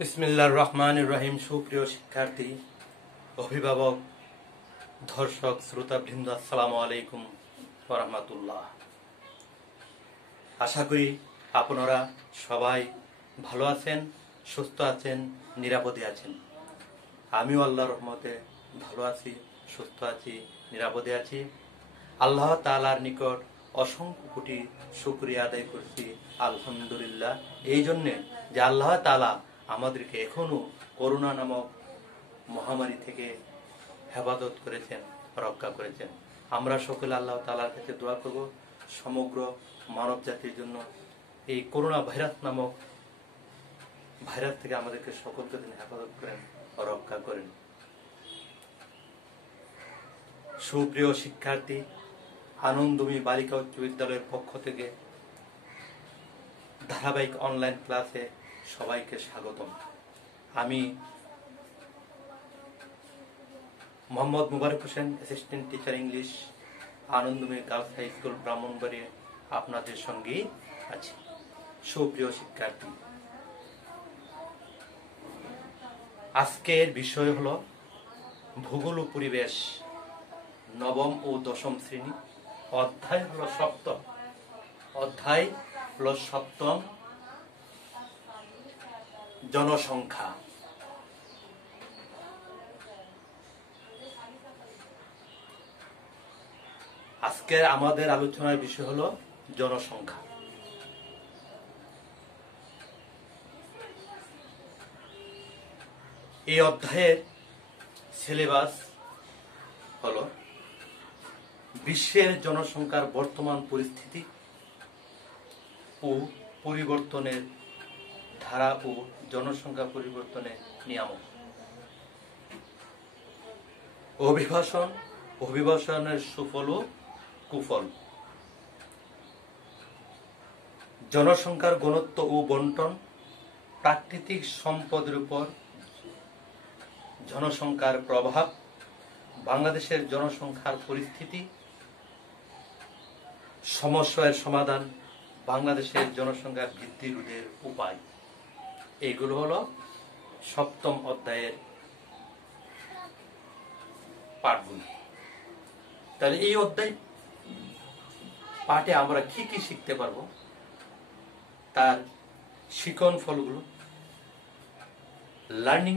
বিসমিল্লাহির রহমানির রহিম। সুপ্রিয় শিক্ষার্থী, অভিভাবক, দর্শক, শ্রোতাবৃন্দ, আসসালামু আলাইকুম ওয়া রাহমাতুল্লাহ। আশা করি আপনারা সবাই ভালো আছেন, সুস্থ আছেন, নিরাপদে আছেন। আমিও আল্লাহর রহমতে ভালো আছি, সুস্থ আছি, নিরাপদে আছি। আল্লাহ তাআলার নিকট অসংখ্য কোটি শুকরিয়া আদায় করছি, আলহামদুলিল্লাহ। এই জন্যে যে আল্লাহ তাআলা আমাদেরকে এখনো করোনা নামক মহামারী থেকে হেফাজত করেছেন, রক্ষা করেছেন। আমরা সকলে আল্লাহ তাআলার কাছে দোয়া করব সমগ্র মানব জাতির জন্য এই করোনা ভাইরাস নামক ভাইরাস থেকে আমাদেরকে সকলকে তিনি হেফাজত করেন, রক্ষা করেন। সুপ্রিয় শিক্ষার্থী, আনন্দময়ী বালিকা উচ্চ বিদ্যালয়ের পক্ষ থেকে ধারাবাহিক অনলাইন ক্লাসে সবাইকে স্বাগতম। আমি মোহাম্মদ মুবারক হোসেন, অ্যাসিস্ট্যান্ট টিচার ইংলিশ, আনন্দময়ী গার্লস হাই স্কুল, ব্রাহ্মণবাড়িয়া, আপনাদের সঙ্গেই আছি। সুপ্রিয় শিক্ষার্থী, আজকের বিষয় হলো ভূগোল ও পরিবেশ, নবম ও দশম শ্রেণী। অধ্যায় হলো সপ্তম, জনসংখ্যা। আজকের আমাদের আলোচনার বিষয় হলো জনসংখ্যা। এই অধ্যায়ের সিলেবাস হলো বিশ্বের জনসংখ্যার বর্তমান পরিস্থিতি ও পরিবর্তনের ধারা ও জনসংখ্যা পরিবর্তনের নিয়ামক। অভিবাসনের সুফল ও কুফল, জনসংখ্যার ঘনত্ব ও বন্টন, প্রাকৃতিক সম্পদের উপর জনসংখ্যার প্রভাব, বাংলাদেশের জনসংখ্যার পরিস্থিতি, সমস্যার সমাধান, বাংলাদেশের জনসংখ্যা বৃদ্ধি রোধের উপায়। এইগুলো হলো সপ্তম অধ্যায়ের পাঠগুলো। তাহলে এই অধ্যায় পাঠে আমরা কি কি শিখতে পারবো, তার শিখন ফলগুলো, learning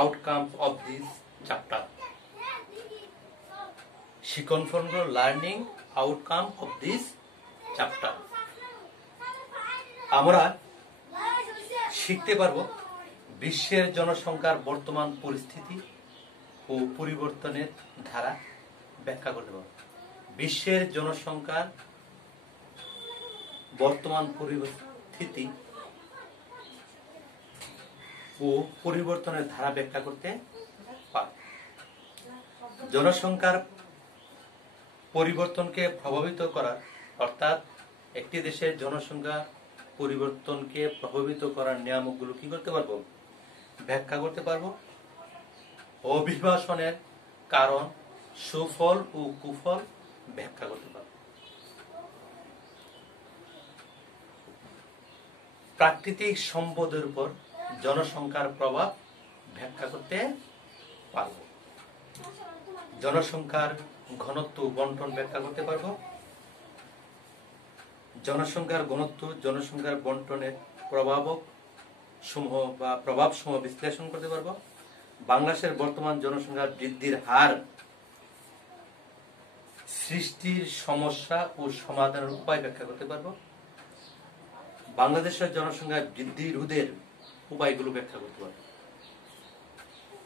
outcomes of this chapter. শিখন ফলগুলো, learning outcome of this chapter. আমরা শিখতে পারবো বিশ্বের জনসংখ্যার বর্তমান পরিস্থিতি ও পরিবর্তনের ধারা ব্যাখ্যা করতে পারবো। বিশ্বের জনসংখ্যার বর্তমান পরিস্থিতি ও পরিবর্তনের ধারা ব্যাখ্যা করতে পারব। জনসংখ্যার পরিবর্তনকে প্রভাবিত করার, অর্থাৎ একটি দেশের জনসংখ্যা পরিবর্তনকে প্রভাবিত করার নিয়ামকগুলো কি করতে পারবো, ব্যাখ্যা করতে পারবো। অভিবাসনের কারণ, সুফল ও কুফল ব্যাখ্যা করতে পারবো। প্রাকৃতিক সম্পদের উপর জনসংখ্যার প্রভাব ব্যাখ্যা করতে পারবো। জনসংখ্যার ঘনত্ব বন্টন ব্যাখ্যা করতে পারবো। জনসংখ্যার ঘনত্ব, জনসংখ্যার বন্টনের প্রভাব সমূহ বিশ্লেষণ করতে পারবো। বাংলাদেশের বর্তমান জনসংখ্যা বৃদ্ধির হার, সৃষ্টির সমস্যা ও সমাধানের উপায় ব্যাখ্যা করতে পারবো। বাংলাদেশের জনসংখ্যা বৃদ্ধি রোধের উপায়গুলো ব্যাখ্যা করতে পারবো।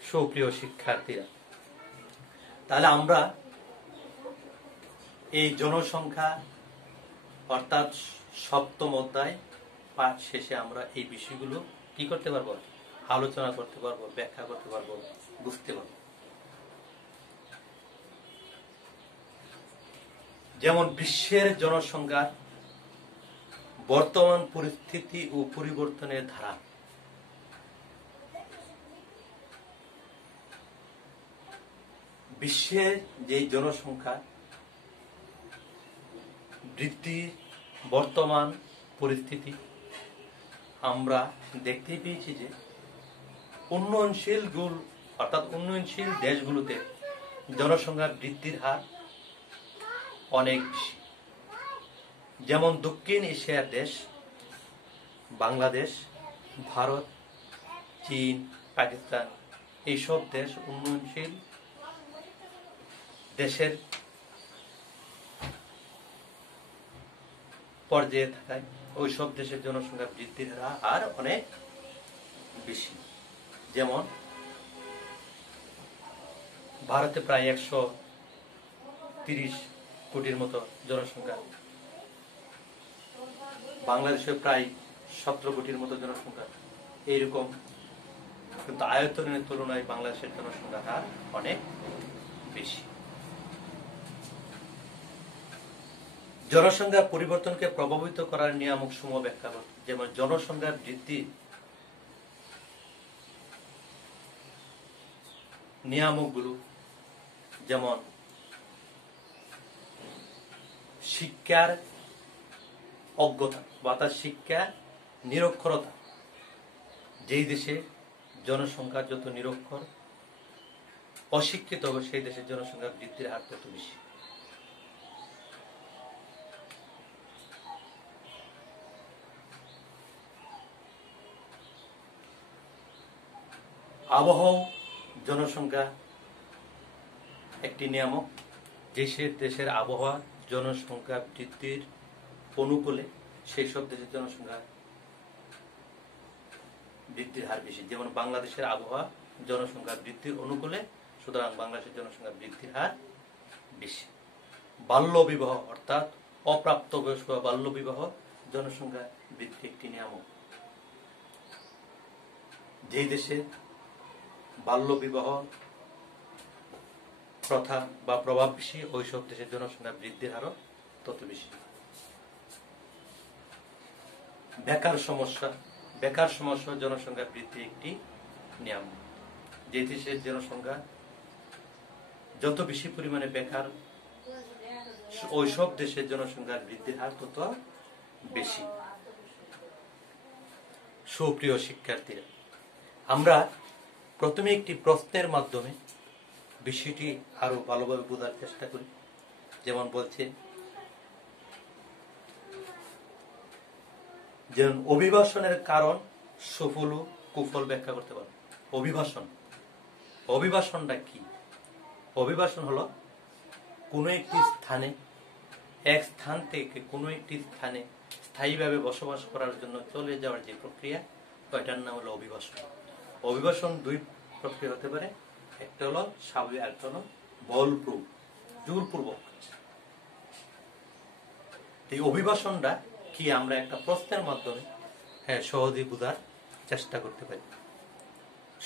সুপ্রিয় শিক্ষার্থীরা, তাহলে আমরা এই জনসংখ্যা অর্থাৎ সপ্তম অধ্যায় পাঠ শেষে আমরা এই বিষয়গুলো কি করতে পারবো, আলোচনা করতে পারবো, ব্যাখ্যা করতে পারবো, বুঝতে পারবো। যেমন বিশ্বের জনসংখ্যার বর্তমান পরিস্থিতি ও পরিবর্তনের ধারা। বিশ্বের যে জনসংখ্যা বৃদ্ধির বর্তমান পরিস্থিতি আমরা দেখতে পেয়েছি যে উন্নয়নশীল দেশগুলোতে জনসংখ্যা বৃদ্ধির হার অনেক বেশি। যেমন দক্ষিণ এশিয়ার দেশ বাংলাদেশ, ভারত, চীন, পাকিস্তান, এইসব দেশ উন্নয়নশীল দেশের পর্যায়ে থাকায় ওইসব দেশের জনসংখ্যা বৃদ্ধির হার অনেক বেশি। যেমন ভারতে প্রায় 130 কোটির মতো জনসংখ্যা, বাংলাদেশে প্রায় 17 কোটির মতো জনসংখ্যা, এইরকম। কিন্তু আয়তনের তুলনায় বাংলাদেশের জনসংখ্যার হার অনেক বেশি। জনসংখ্যা পরিবর্তনকে প্রভাবিত করার নিয়ামক সমূহ ব্যাখ্যা করুন। যেমন জনসংখ্যা বৃদ্ধি নিয়ামকগুলো যেমন শিক্ষার অজ্ঞতা বা তার শিক্ষা নিরক্ষরতা। যেই দেশে জনসংখ্যা যত নিরক্ষর অশিক্ষিত হবে সেই দেশের জনসংখ্যা বৃদ্ধির হার তত বেশি। আবহাওয়া জনসংখ্যা একটি নিয়ামক। দেশের আবহাওয়া জনসংখ্যা বৃদ্ধির অনুকূলে সেই সব দেশের জনসংখ্যা বৃদ্ধির হার বেশি। যেমন বাংলাদেশের আবহাওয়া জনসংখ্যা বৃদ্ধির অনুকূলে, সুতরাং বাংলাদেশের জনসংখ্যা বৃদ্ধির হার বেশি। বাল্য বিবাহ অর্থাৎ অপ্রাপ্তবয়স্ক বাল্য বিবাহ জনসংখ্যা বৃদ্ধি একটি নিয়ামক। যেই দেশে বাল্য বিবাহ প্রথা বা প্রভাব বেশি ওইসব দেশের জনসংখ্যা বৃদ্ধির হারও তত বেশি। বেকার সমস্যা জনসংখ্যা বৃদ্ধি একটি নিয়ামক। যে দেশের জনসংখ্যা যত বেশি পরিমাণে বেকার ওইসব দেশের জনসংখ্যার বৃদ্ধির হার তত বেশি। সুপ্রিয় শিক্ষার্থীরা, আমরা প্রথমে একটি প্রশ্নের মাধ্যমে বিষয়টি আরো ভালোভাবে বোঝার চেষ্টা করি। যেমন বলছে, যেমন অভিবাসনের কারণ, সুফল ও কুফল ব্যাখ্যা করতে পারো। অভিবাসনটা কি? অভিবাসন হলো কোনো একটি স্থানে, এক স্থান থেকে কোনো একটি স্থানে স্থায়ীভাবে বসবাস করার জন্য চলে যাওয়ার যে প্রক্রিয়া, ওইটার নাম হলো অভিবাসন। অভিবাসন দুই প্রক্রিয়া হতে পারে, একটা হলো স্বাভাবিক, একটা হলো বলপূর্বক, জোরপূর্বক। এই অভিবাসনটা কি আমরা একটা প্রশ্নের মাধ্যমে সহজে বোঝার চেষ্টা করতে পারি।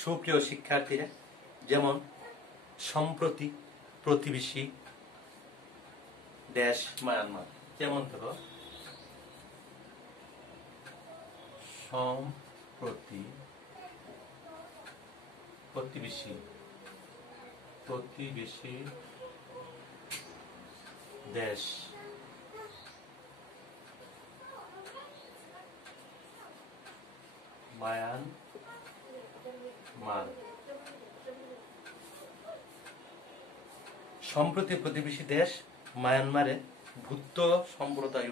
সুপ্রিয় শিক্ষার্থীরা, যেমন সম্প্রতি প্রতিবেশী দেশ মায়ানমার, যেমন ধরো সম্প্রতি প্রতিবেশী দেশ মায়ানমার। সম্প্রতি প্রতিবেশী দেশ মায়ানমারে বৌদ্ধ সম্প্রদায়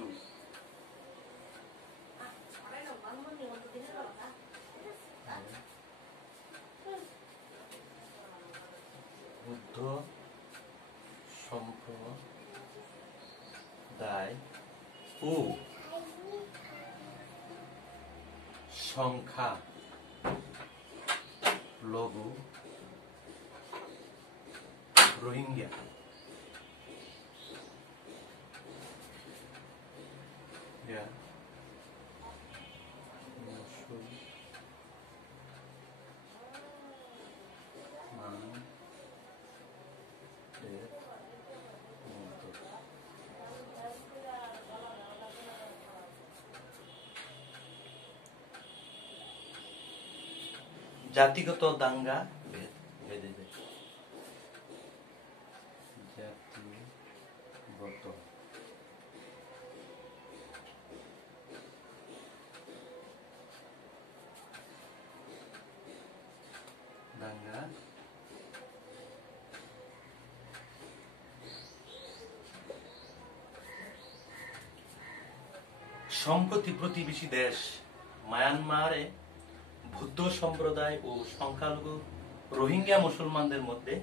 ও সংখ্যা লঘু রোহিঙ্গা জাতিগত দাঙ্গা বেঁধে যায়। জাতিগত দাঙ্গা সম্প্রতি প্রতিবেশী দেশ মায়ানমারে বৌদ্ধ সম্প্রদায় ও সংখ্যালঘু রোহিঙ্গা মুসলমানদের মধ্যে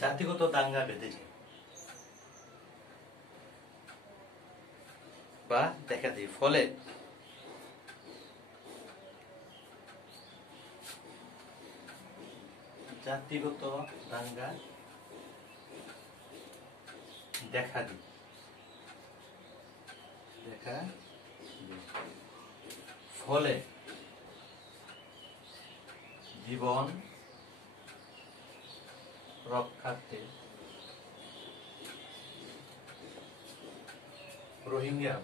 জাতিগত দাঙ্গা বেঁধেছে বা দেখা দেয়, ফলে জাতিগত দাঙ্গা দেখা দিই ফলে জীবন রক্ষার্থে রোহিঙ্গা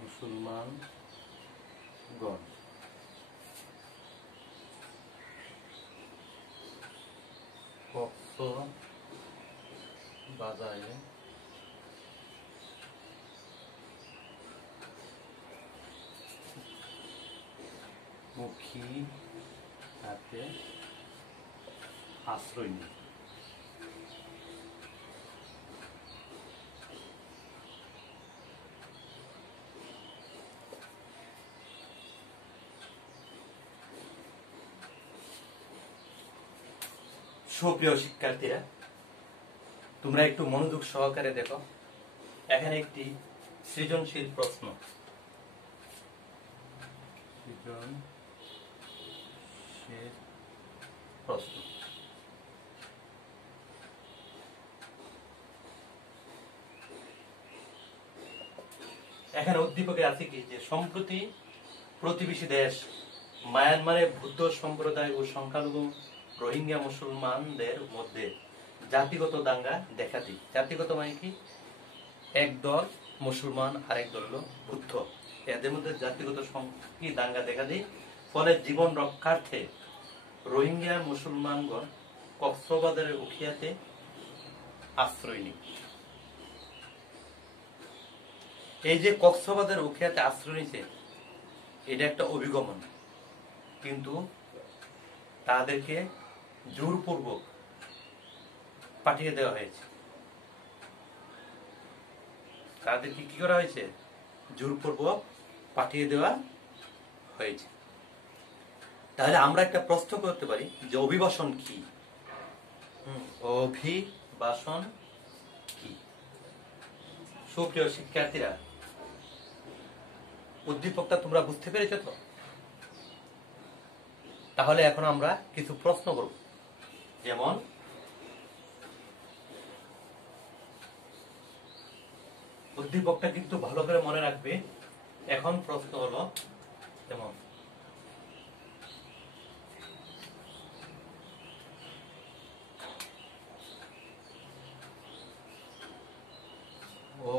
মুসলমানগণ কক্সবাজারে মুখী হাতে আশ্রয় নেই। সুপ্রিয় শিক্ষার্থীরা, তোমরা একটু মনোযোগ সহকারে দেখো। এখানে একটি সৃজনশীল প্রশ্ন, এখানে উদ্দীপকে আছে কি যে সম্প্রতি প্রতিবেশী দেশ মায়ানমারে বৌদ্ধ সম্প্রদায় ও সংখ্যালঘু রোহিঙ্গা মুসলমানদের মধ্যে জাতিগত দাঙ্গা দেখা দিই। জাতিগত মানে কি? এক দল মুসলমান আর এক দল হলো বৌদ্ধ, এদের মধ্যে জাতিগত কি দাঙ্গা দেখা দিই, ফলে জীবন রক্ষার্থে রোহিঙ্গা মুসলমানগণ কক্সবাজারের উখিয়াতে আশ্রয় নিই। এই যে কক্সবাজারের উখিয়াতে আশ্রয় নিছে, এটা একটা অভিগমন, কিন্তু তাদেরকে জোরপূর্বক পাঠিয়ে দেওয়া হয়েছে। তাদেরকে কি করা হয়েছে? জোরপূর্বক পাঠিয়ে দেওয়া হয়েছে। তাহলে আমরা একটা প্রশ্ন করতে পারি যে অভিবাসন কি? অভিবাসন কি? সুপ্রিয় শিক্ষার্থীরা, উদ্দীপকটা তোমরা বুঝতে পেরেছ তো? তাহলে এখন আমরা কিছু প্রশ্ন করব, যেমন উদ্দীপকটা কিন্তু ভালো করে মনে রাখবে। এখন প্রশ্ন হলো, যেমন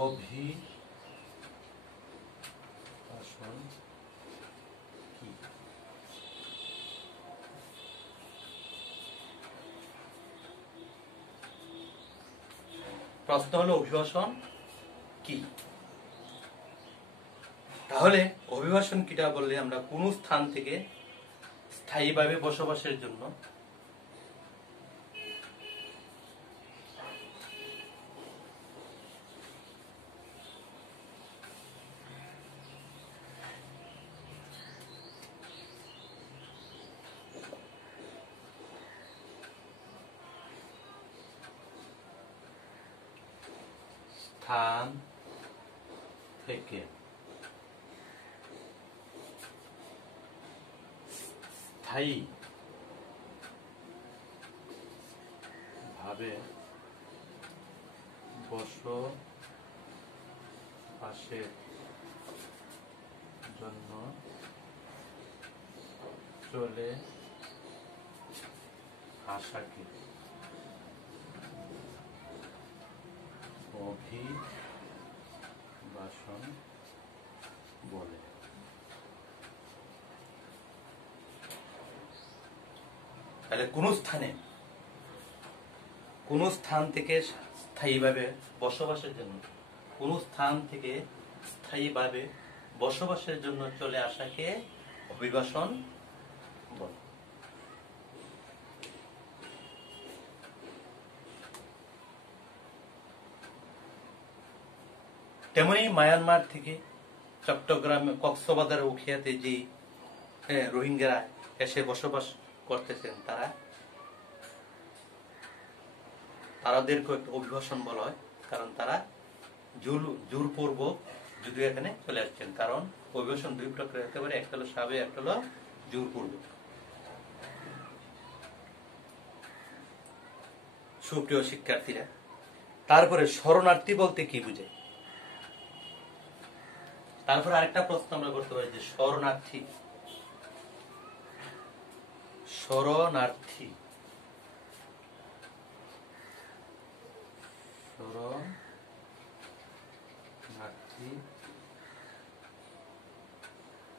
অভিবাসন কি? প্রশ্ন হলো অভিবাসন কি? তাহলে অভিবাসন কিটা বললে আমরা কোন স্থান থেকে স্থায়ীভাবে বসবাসের জন্য স্থান থেকে স্থায়ী ভাবে বসবাসের জন্য চলে আসাকে অভিবাসন বলে। তাহলে কোন স্থান থেকে স্থায়ীভাবে বসবাসের জন্য, কোন স্থান থেকে স্থায়ীভাবে বসবাসের জন্য চলে আসাকে অভিবাসন বলে। তেমনি মায়ানমার থেকে চট্টগ্রামে কক্সবাজার উখিয়াতে যে রোহিঙ্গারা এসে বসবাস করতেছেন, তারাদেরকে একটা অভিবাসন বলা হয়, কারণ তারা জোরপূর্বক যদিও এখানে চলে আসছেন। কারণ অভিবাসন দুই প্রকার হতে পারে, একটা হলো স্বাভাবিক, একটা হলো জোরপূর্বক। সুপ্রিয় শিক্ষার্থীরা, তারপরে শরণার্থী বলতে কি বুঝায়? তারপর আরেকটা প্রশ্ন আমরা করতে পারি যে শরণার্থী শরণার্থী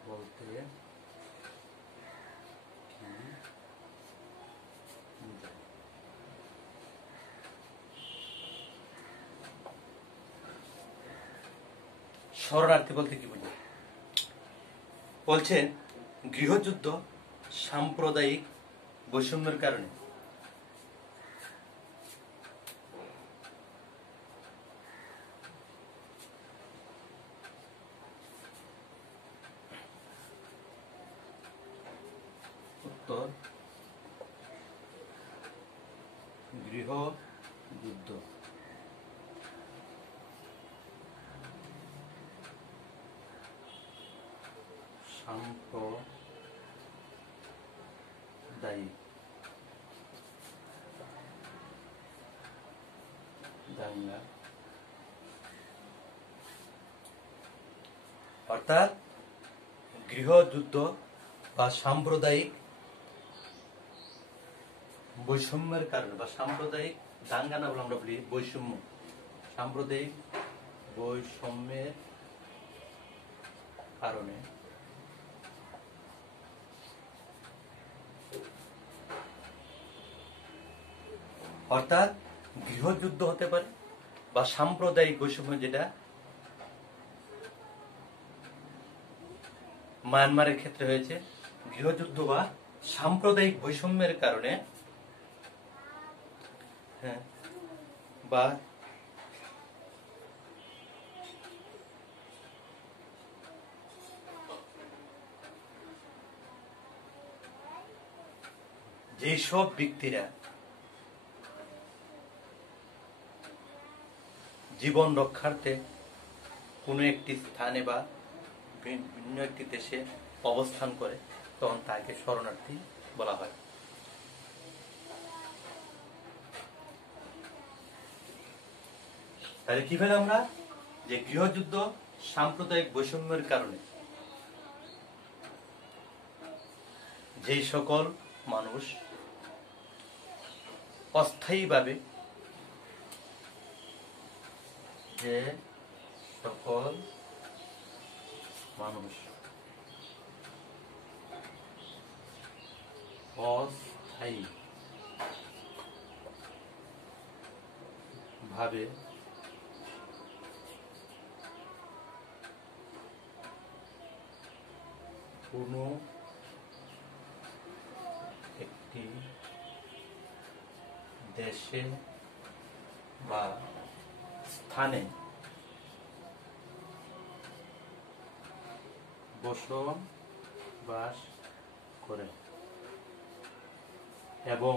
বলতে শরণার্থী বলতে কি বোঝায়? বলছে গৃহযুদ্ধ, সাম্প্রদায়িক বৈষম্যের কারণে গৃহযুদ্ধ সাম্প্রদায়িক দাঙ্গা, অর্থাৎ গৃহযুদ্ধ বা সাম্প্রদায়িক বৈষম্যের কারণে, বা সাম্প্রদায়িক দাঙ্গা না বলে আমরা বলি বৈষম্য, সাম্প্রদায়িক বৈষম্যের কারণে অর্থাৎ গৃহযুদ্ধ হতে পারে বা সাম্প্রদায়িক বৈষম্য, যেটা মায়ানমারের ক্ষেত্রে হয়েছে, গৃহযুদ্ধ বা সাম্প্রদায়িক বৈষম্যের কারণে বা যেসব ব্যক্তিরা জীবন রক্ষার্থে কোনো একটি স্থানে বা ভিন্ন একটি দেশে অবস্থান করে, তখন তাকে শরণার্থী বলা হয়। তাহলে কি পেলাম আমরা? যে গৃহযুদ্ধ, সাম্প্রদায়িক বৈষম্যের কারণে যে সকল মানুষ অস্থায়ীভাবে ভাবে কোনো একটি দেশে বা স্থানে বসবাস করে এবং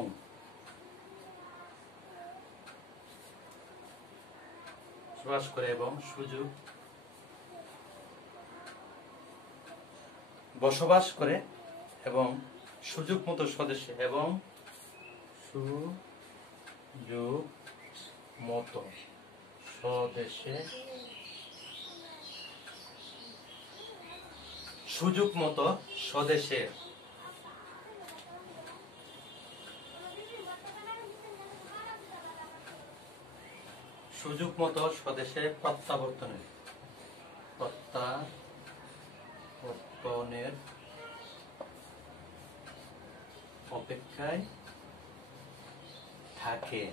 বসবাস করে এবং সুযোগ মতো স্বদেশে সুযোগ মতো স্বদেশে প্রত্যাবর্তনের অপেক্ষায় থাকে,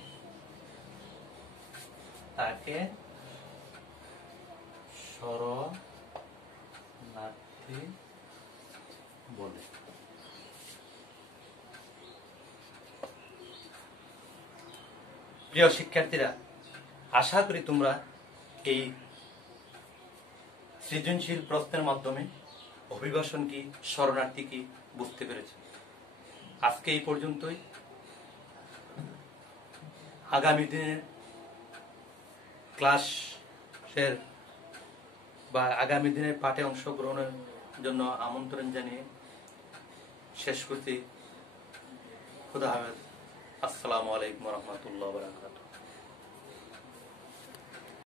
তাকে শরণার্থী বলে। প্রিয় শিক্ষার্থীরা, আশা করি তোমরা এই সৃজনশীল প্রশ্নের মাধ্যমে অভিবাসন কি, শরণার্থী কি বুঝতে পেরেছ। আজকে এই পর্যন্তই। আগামী দিনের ক্লাসের বা আগামী দিনের পাঠে অংশগ্রহণের জন্য আমন্ত্রণ জানিয়ে শেষ করছি। খুদা হাফেজ। আসসালামু আলাইকুম ওয়া রাহমাতুল্লাহি ওয়া বারাকাতুহু।